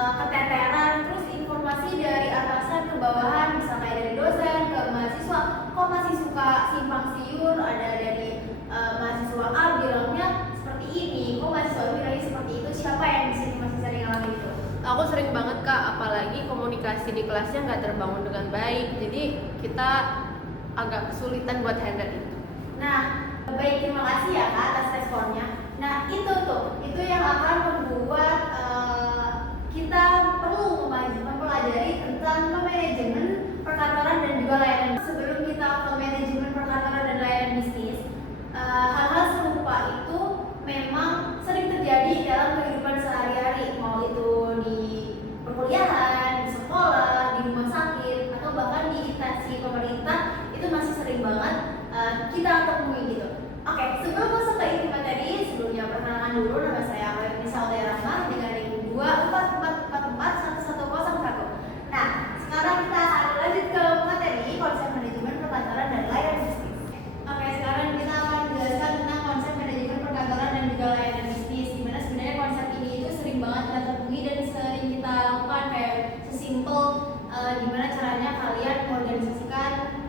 keteteran, terus informasi dari atasan ke bawahan, bisa kayak dari dosen ke mahasiswa, kok masih suka simpang siur, ada dari mahasiswa A bilangnya seperti ini, kok mahasiswa B bilangnya seperti itu, siapa yang di sini masih sering ngalamin itu? Aku sering banget Kak, apalagi komunikasi di kelasnya nggak terbangun dengan baik, jadi kita agak kesulitan buat handle itu. Nah, baik, terima kasih ya Kak atas responnya. Nah, itu yang akan membuat kita perlu mempelajari tentang manajemen perkantoran dan juga layanan. Sebelum kita ke manajemen perkantoran dan layanan bisnis, hal-hal serupa itu memang sering terjadi dalam kehidupan sehari-hari, mau itu di perkuliahan, di sekolah, di rumah sakit, atau bahkan di instansi pemerintah, itu masih sering banget kita temui gitu. Oke, sebelum masuk ke inti materi, sebelumnya perkenalan dulu, nama saya Amelia Salderama dengan NIM 244411101. Nah, sekarang kita akan lanjut ke materi konsep manajemen perkantoran dan layanan bisnis. Oke, sekarang kita akan menjelaskan tentang konsep manajemen perkantoran dan juga layanan bisnis, dimana sebenarnya konsep ini itu sering banget kita temui dan sering kita lakukan, kayak sesimpel gimana caranya kalian mengorganisasikan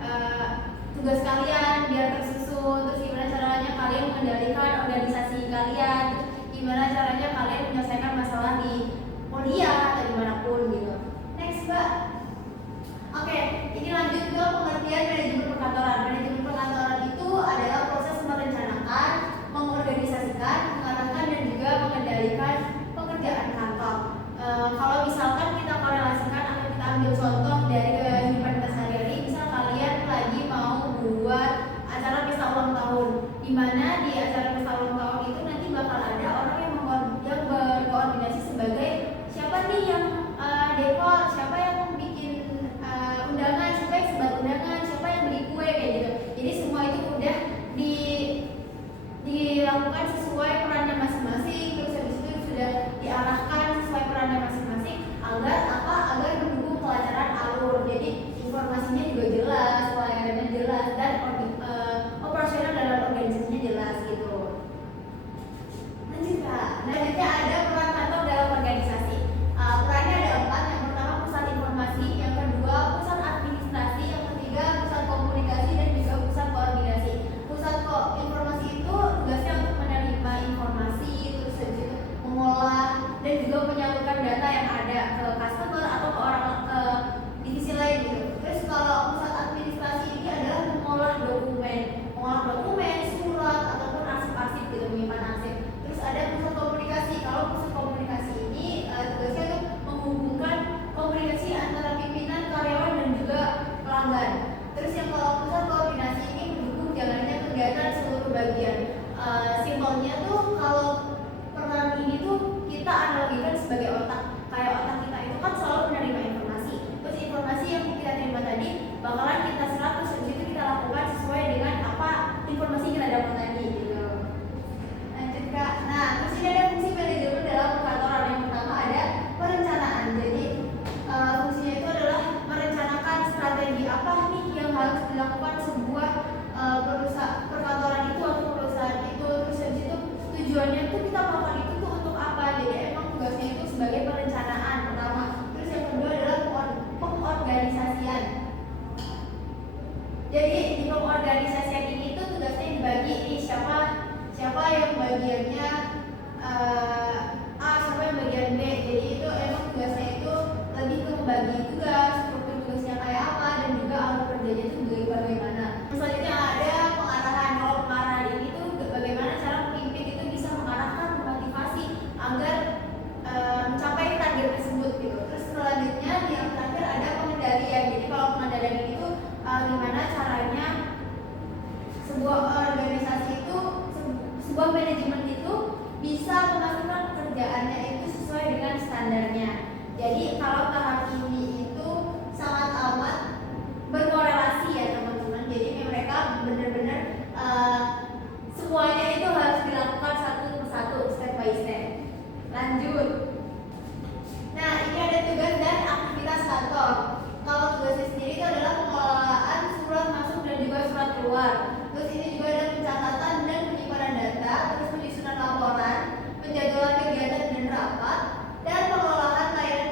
tugas kalian biar tersusun, terus gimana caranya kalian mengendalikan organisasi kalian, terus gimana caranya kalian menyelesaikan masalah di kuliah atau dimanapun gitu. Next Mbak. Oke, ini lanjut ke pengertian manajemen perkantoran. Manajemen perkantoran itu adalah proses merencanakan, mengorganisasikan, mengarahkan dan juga mengendalikan pekerjaan kantor. Kalau misalkan kita korelasikan atau kita ambil contoh dari kehidupan kita sehari-hari, misal kalian lagi mau buat acara pesta ulang tahun, di mana di acara pesta ulang tahun itu nanti bakal ada orang yang berkoordinasi sebagai siapa nih yang dekor, siapa yang bikin undangan, siapa yang sebar undangan, siapa yang beli kue, kayak gitu. Jadi semua itu udah dilakukan sesuai perannya masing-masing, terus habis itu sudah diarahkan sesuai perannya masing-masing agar mendukung kelancaran alur. Jadi informasinya juga jelas, pelayanannya jelas, dan operasional dalam organisasinya jelas gitu. Lanjut Kak. Selanjutnya ada peran kantor dalam organisasi. Perannya ada 4. Yang pertama pusat informasi, yang kedua pusat administrasi, yang ketiga pusat komunikasi dan juga pusat koordinasi. Pusat informasi itu tugasnya untuk menerima informasi, terus habis itu mengolah dan juga menyalurkan data yang ada ke customer atau ke divisi lain gitu. Terus kalau pusat administrasi ini adalah mengolah dokumen, surat ataupun arsip-arsip gitu, menyimpan arsip. Terus ada pusat komunikasi. Kalau pusat komunikasi ini tugasnya untuk menghubungkan komunikasi antara pimpinan, karyawan dan juga pelanggan. Terus yang kalau pusat koordinasi ini mendukung jalannya kegiatan seluruh bagian. Simpelnya tuh kalau peran ini tuh kita analogikan sebagai otak. Kayak otak kita itu kan selalu menerima informasi. Terus informasi yang kita terima tadi bakalan kita serap, terus habis itu kita lakukan sesuai dengan apa informasi yang kita dapat tadi gitu. Lanjut Kak. Nah, terus ini ada fungsi manajemen dalam perkantoran. Yang pertama ada perencanaan. Jadi fungsinya itu adalah merencanakan strategi apa nih yang harus dilakukan sebuah perkantoran itu atau perusahaan itu. Terus habis itu tujuannya tuh kita melakukan itu tuh untuk apa. Jadi emang tugasnya itu sebagai perencanaan pertama. Terus yang kedua adalah pengorganisasian. Jadi di pengorganisasian ini tuh tugasnya dibagi nih, siapa yang bagiannya A, siapa yang bagian B. Jadi itu emang tugasnya itu lebih ke membagi tugas, struktur tugasnya kayak apa, dan juga alur kerjanya itu bagaimana. Selanjutnya ada pengarahan. Kalau pengarahan ini tuh bagaimana cara pemimpin itu bisa mengarahkan, memotivasi agar mencapai target tersebut gitu. Terus selanjutnya yang terakhir ada pengendalian. Jadi kalau pengendalian ini tuh gimana caranya sebuah organisasi itu, sebuah manajemen itu bisa memastikan pekerjaannya itu sesuai dengan standarnya. Jadi kalau tahap ini itu sangat amat berkorelasi ya teman-teman. Jadi mereka benar-benar semuanya itu harus dilakukan satu persatu, step by step. Lanjut. Nah, ini ada tugas dan aktivitas kantor. Kalau tugasnya sendiri itu adalah pengelolaan surat masuk dan juga surat keluar. Terus ini juga ada pencatatan dan penyimpanan data, terus penyusunan laporan, penjadwalan kegiatan dan rapat, dan pengelolaan layanan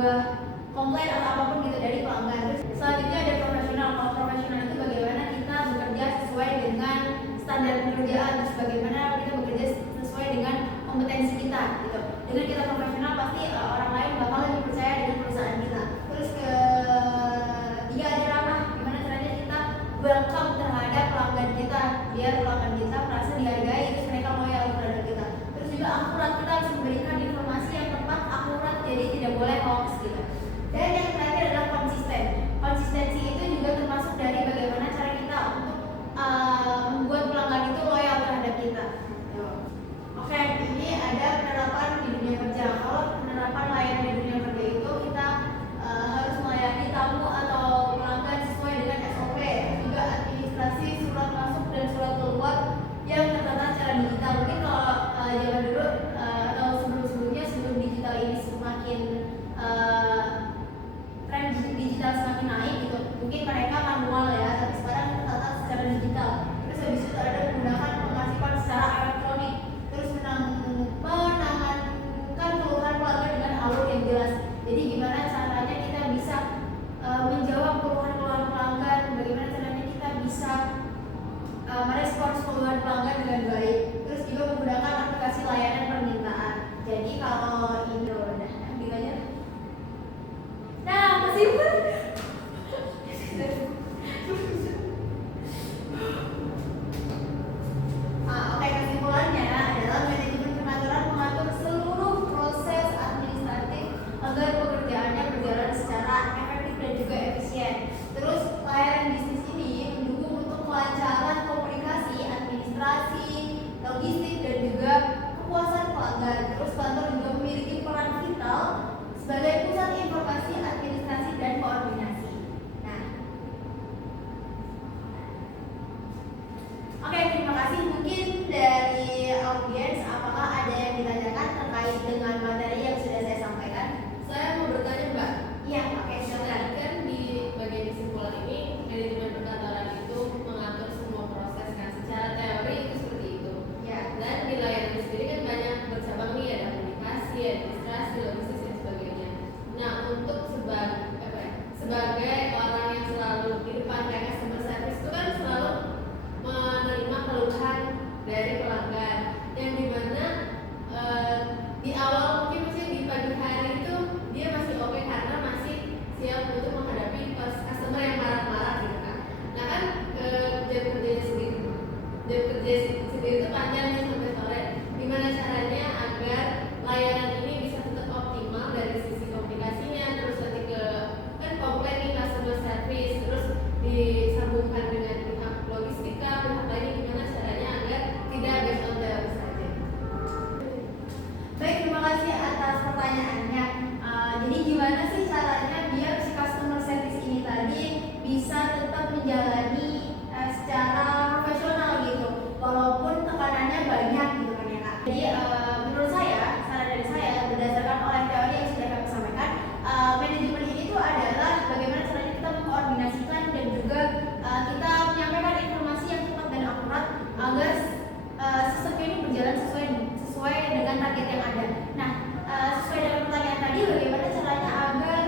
sebuah komplain atau apapun gitu dari pelanggan. Terus selanjutnya ada profesional. Kalau profesional itu bagaimana kita bekerja sesuai dengan standar pekerjaan, terus bagaimana kita bekerja sesuai dengan kompetensi kita gitu. Dengan kita profesional pasti orang lain bakal lebih percaya dengan perusahaan kita. Terus ketiga ada ramah. Gimana caranya kita welcome terhadap pelanggan kita biar pelanggan kita merasa dihargai, terus mereka loyal terhadap kita. Terus juga akurat, kita harus memberikan informasi yang tepat, akurat, jadi tidak boleh hoax gitu. Dan yang terakhir adalah konsisten. Konsistensi itu juga termasuk dari bagaimana cara kita untuk membuat pelanggan itu loyal terhadap kita. Oke, ini ada penerapan di dunia kerja. Kalau penerapan layanan di dunia kerja itu kita harus melayani tamu atau pelanggan sesuai dengan SOP, juga administrasi surat masuk dan surat keluar yang tertata secara digital. Mungkin kalau zaman dulu atau sebelum-sebelumnya, sebelum digital ini semakin tren digital semakin naik gitu, mungkin mereka manual ya, tapi sekarang tertata secara digital. Terus habis itu ada menggunakan pengasipan secara elektronik. Terus menangankan keluhan pelanggan dengan alur yang jelas. Jadi gimana caranya kita bisa menjawab keluhan-keluhan pelanggan, bagaimana caranya kita bisa merespons keluhan pelanggan dengan baik. Terus juga menggunakan aplikasi layanan permintaan. Jadi kalau ini udah ambil aja. Nah, meskipun oke, kesimpulannya adalah manajemen kantoran mengatur seluruh proses administratif agar pekerjaannya berjalan secara efektif dan juga efisien. Terus layanan bisnis ini mendukung untuk kelancaran komunikasi, administrasi, logistik, dan juga kepuasan pelanggan. Terus kantor juga memiliki peran vital sebagai pusat informasi, administrasi, dan koordinasi. Nah, oke, terima kasih. Mungkin dari audiens, apakah ada yang ditanyakan terkait dengan materi yang sudah saya sampaikan? Saya mau bertanya Mbak. Iya, oke, silakan. Kan di bagian kesimpulan ini manajemen perkantoran itu mengatur semua proses kan, secara teori itu seperti itu. Ya. Dan di layanan sendiri kan banyak bercabang nih, ada komunikasi, administrasi, logistik dan sebagainya. Nah, untuk sebagai orang yang selalu di depan kayak customer service itu kan selalu menerima keluhan dari pelanggan yang dimana di awal mungkin masih di pagi hari itu dia masih oke karena masih siap untuk menghadapi customer yang marah-marah gitu kan. Nah kan jam kerja sendiri itu panjang nih sampai sore. Gimana caranya agar layanan ini bisa tetap optimal dari sisi komunikasinya, terus nanti ke kan komplain nih customer service, terus disambungkan dengan pihak logistika, pihak lainnya, gimana caranya agar tidak based on theory saja. Baik, terima kasih atas pertanyaannya. Jadi gimana sih caranya biar si customer service ini tadi bisa tetap menjalani secara profesional gitu, walaupun tekanannya banyak gitu kan ya Kak. Jadi menurut saya, saran dari saya berdasarkan oleh teori yang sudah kami sampaikan, manajemen ini tuh adalah bagaimana caranya kita mengkoordinasikan dan juga kita menyampaikan informasi yang tepat dan akurat agar sistem ini berjalan sesuai dengan target yang ada. Nah, sesuai dengan pertanyaan tadi, bagaimana caranya agar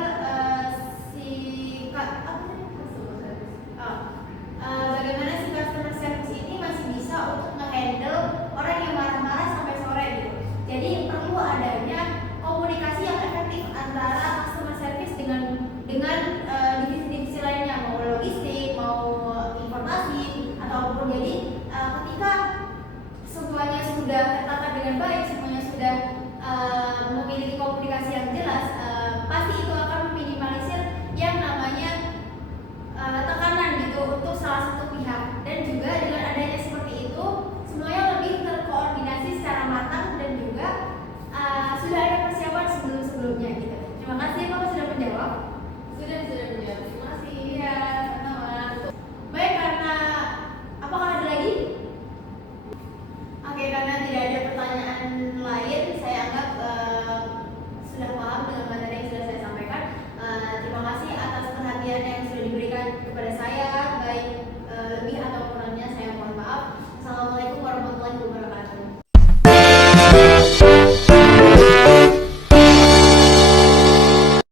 bagaimana si customer service ini masih bisa untuk nge-handle orang yang marah-marah sampai sore gitu. Jadi perlu adanya komunikasi yang efektif antara customer service dengan divisi-divisi lainnya, mau logistik, mau informasi ataupun. Jadi ketika semuanya sudah tertata dengan baik, semuanya sudah memiliki komunikasi yang jelas,